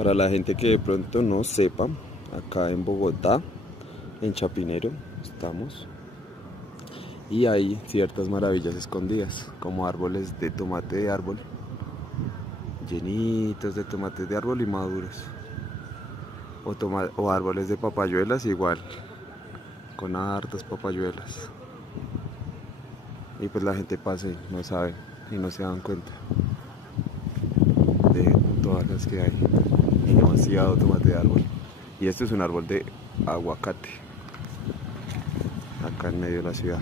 Para la gente que de pronto no sepa, acá en Bogotá, en Chapinero, estamos. Y hay ciertas maravillas escondidas, como árboles de tomate de árbol, llenitos de tomates de árbol y maduros. O árboles de papayuelas igual, con hartas papayuelas. Y pues la gente pasa y no sabe y no se dan cuenta de todas las que hay. Y demasiado tomate de árbol. Y este es un árbol de aguacate, acá en medio de la ciudad.